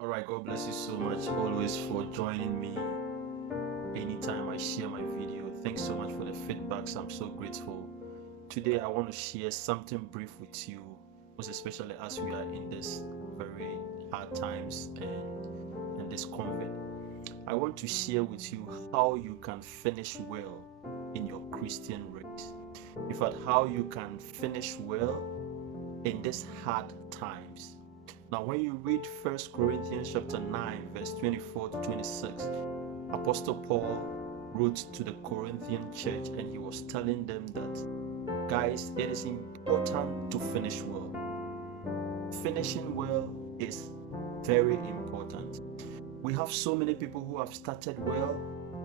All right, God bless you so much always for joining me anytime I share my video. Thanks so much for the feedbacks. I'm so grateful. Today, I want to share something brief with you, most especially as we are in this very hard times and this COVID. I want to share with you how you can finish well in your Christian race. In fact, how you can finish well in these hard times. Now, when you read 1 Corinthians chapter 9, verse 24 to 26, Apostle Paul wrote to the Corinthian church and he was telling them that, guys, it is important to finish well. Finishing well is very important. We have so many people who have started well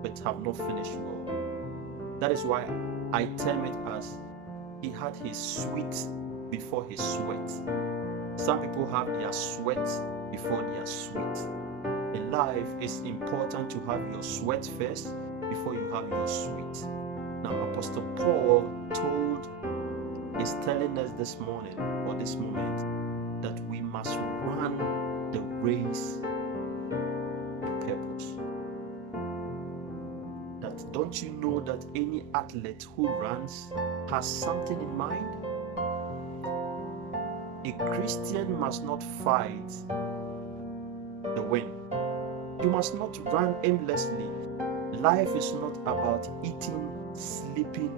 but have not finished well. That is why I term it as he had his sweet before his sweat. Some people have their sweat before their sweet. In life, it's important to have your sweat first before you have your sweet. Now, Apostle Paul is telling us this morning or this moment that we must run the race with purpose. That don't you know that any athlete who runs has something in mind? A Christian must not fight the win. You must not run aimlessly. Life is not about eating, sleeping,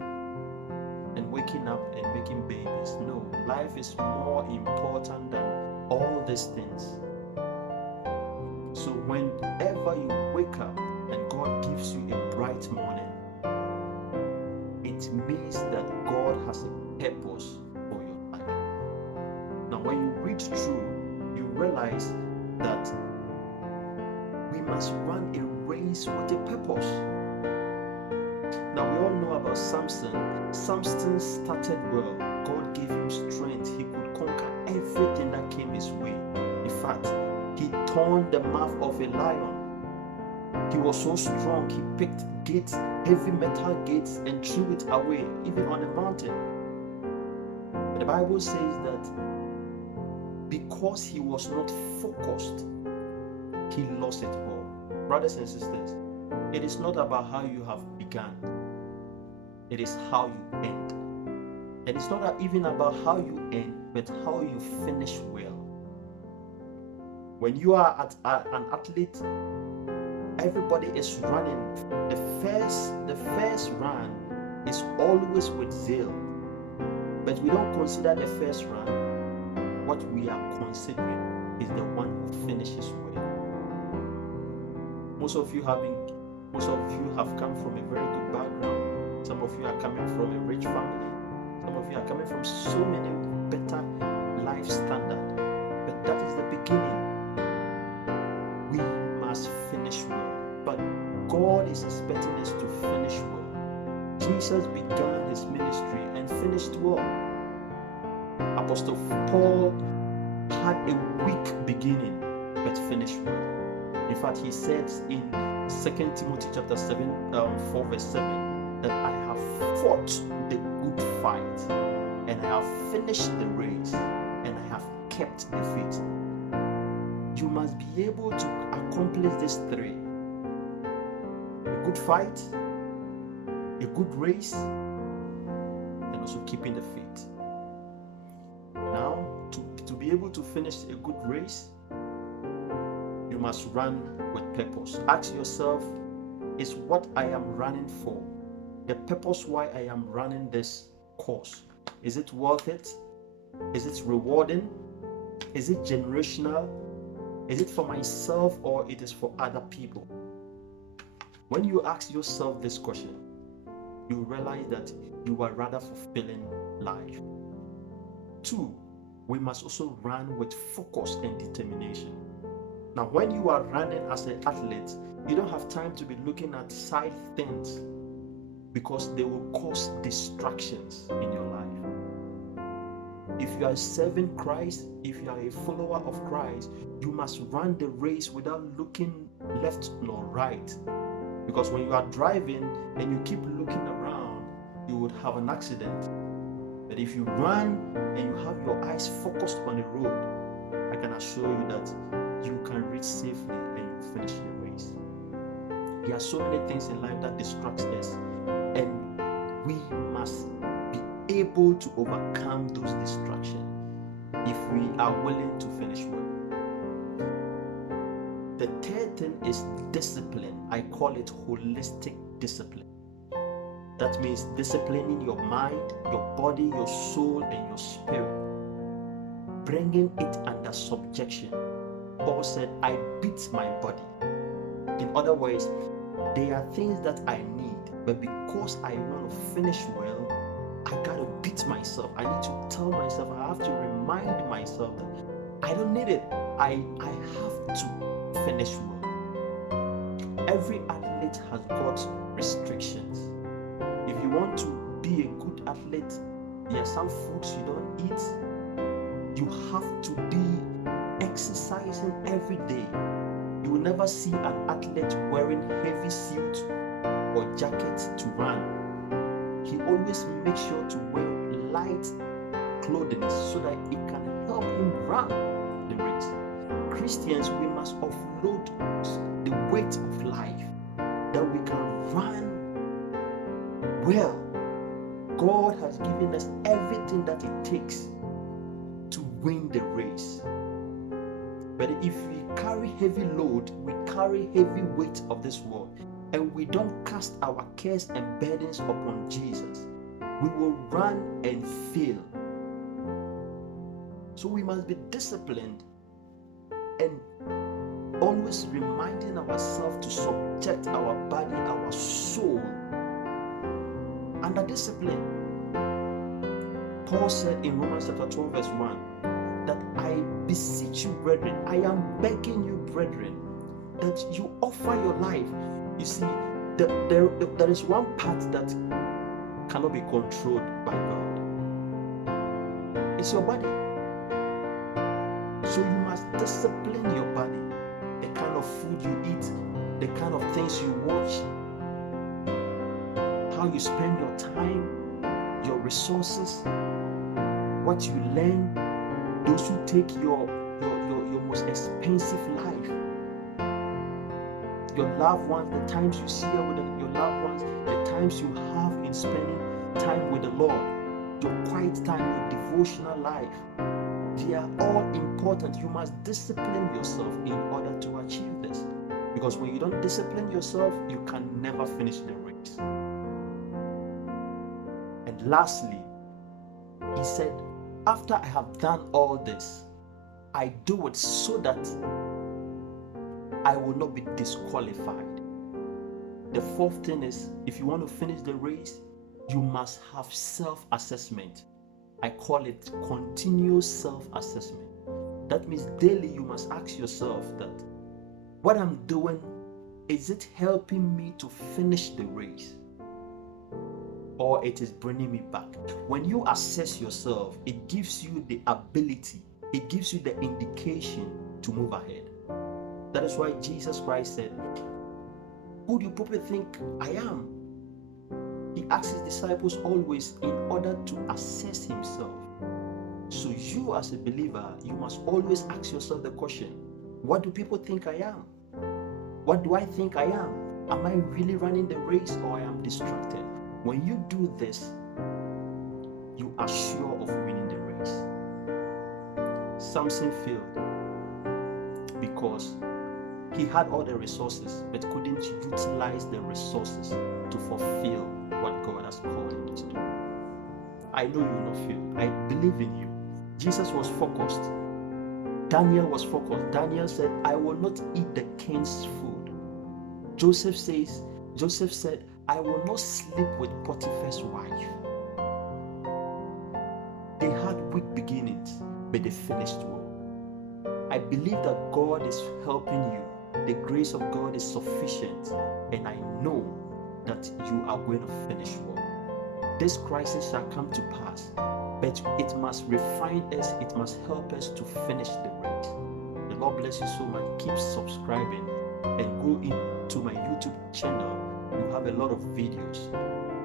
and waking up and making babies. No, life is more important than all these things. So whenever you wake up and God gives you a bright morning, it means that God has a purpose for your life. Now, when you read through, you realize that we must run a race with a purpose. Now, we all know about Samson. Samson started well. God gave him strength. He could conquer everything that came his way. In fact, he torn the mouth of a lion. He was so strong, he picked gates, heavy metal gates, and threw it away, even on a mountain. But the Bible says that because he was not focused, he lost it all. Brothers and sisters, it is not about how you have begun, it is how you end. And it's not even about how you end, but how you finish well. When you are an athlete, everybody is running. The first run is always with zeal, but we don't consider the first run. What we are considering is the one who finishes well. Most of you have come from a very good background. Some of you are coming from a rich family. Some of you are coming from so many better life standards. But that is the beginning. We must finish well. But God is expecting us to finish well. Jesus began his ministry and finished well. Apostle Paul had a weak beginning but finished well. In fact, he says in 2 Timothy chapter 4 verse 7 that I have fought the good fight and I have finished the race and I have kept the faith. You must be able to accomplish these three: a good fight, a good race, and also keeping the faith. Now, to be able to finish a good race, you must run with purpose. Ask yourself, is what I am running for, the purpose why I am running this course, is it worth it? Is it rewarding? Is it generational? Is it for myself or it is for other people? When you ask yourself this question, you realize that you are rather fulfilling life. 2, we must also run with focus and determination. Now, when you are running as an athlete, you don't have time to be looking at side things because they will cause distractions in your life. If you are serving Christ, if you are a follower of Christ, you must run the race without looking left nor right. Because when you are driving and you keep looking around, you would have an accident. But if you run and you have your eyes focused on the road, I can assure you that you can reach it safely and you finish the race. There are so many things in life that distracts us, and we must be able to overcome those distractions if we are willing to finish well. The third thing is discipline. I call it holistic discipline. That means disciplining your mind, your body, your soul, and your spirit, bringing it under subjection. Paul said, I beat my body. In other words, there are things that I need, but because I want to finish well, I gotta beat myself. I need to tell myself, I have to remind myself that I don't need it. I have to finish well. Every athlete has got restrictions. If you want to be a good athlete, there are some foods you don't eat. You have to be exercising every day. You will never see an athlete wearing heavy suit or jacket to run. He always makes sure to wear light clothing so that it can help him run the race. Christians, we must offload the weight of life that we can run well. God has given us everything that it takes to win the race. But if we carry heavy load, we carry heavy weight of this world, and we don't cast our cares and burdens upon Jesus, we will run and fail. So we must be disciplined and always reminding ourselves to subject our body, our soul under discipline. Paul said in Romans chapter 12 verse 1 that I beseech you, brethren, I am begging you, brethren, that you offer your life. You see, there is one part that cannot be controlled by God. It's your body. So you must discipline your body. The kind of food you eat, the kind of things you watch, how you spend your time, your resources, what you learn, those who take your most expensive life, your loved ones, the times you share with your loved ones, the times you have in spending time with the Lord, your quiet time, your devotional life, they are all important. You must discipline yourself in order to achieve this. Because when you don't discipline yourself, you can never finish the race. And lastly, he said, after I have done all this, I do it so that I will not be disqualified. The fourth thing is, if you want to finish the race, you must have self-assessment. I call it continuous self-assessment. That means daily you must ask yourself that, what I'm doing, is it helping me to finish the race? Or it is bringing me back? When you assess yourself, it gives you the ability, it gives you the indication to move ahead. That is why Jesus Christ said, who do people think I am? He asked his disciples always in order to assess himself. So you as a believer, you must always ask yourself the question, what do people think I am? What do I think I am? Am I really running the race, or I am distracted? When you do this, you are sure of winning the race. Samson failed because he had all the resources but couldn't utilize the resources to fulfill what God has called him to do. I know you will not fail. I believe in you. Jesus was focused. Daniel was focused. Daniel said, I will not eat the king's food. Joseph said, I will not sleep with Potiphar's wife. They had weak beginnings, but they finished well. I believe that God is helping you. The grace of God is sufficient, and I know that you are going to finish well. This crisis shall come to pass, but it must refine us, it must help us to finish the race. The Lord bless you so much. Keep subscribing and go into my YouTube channel. You have a lot of videos.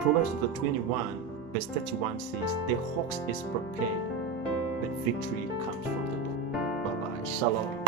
Proverbs chapter 21 verse 31 says, the ox is prepared, but victory comes from the Lord. Bye-bye. Shalom.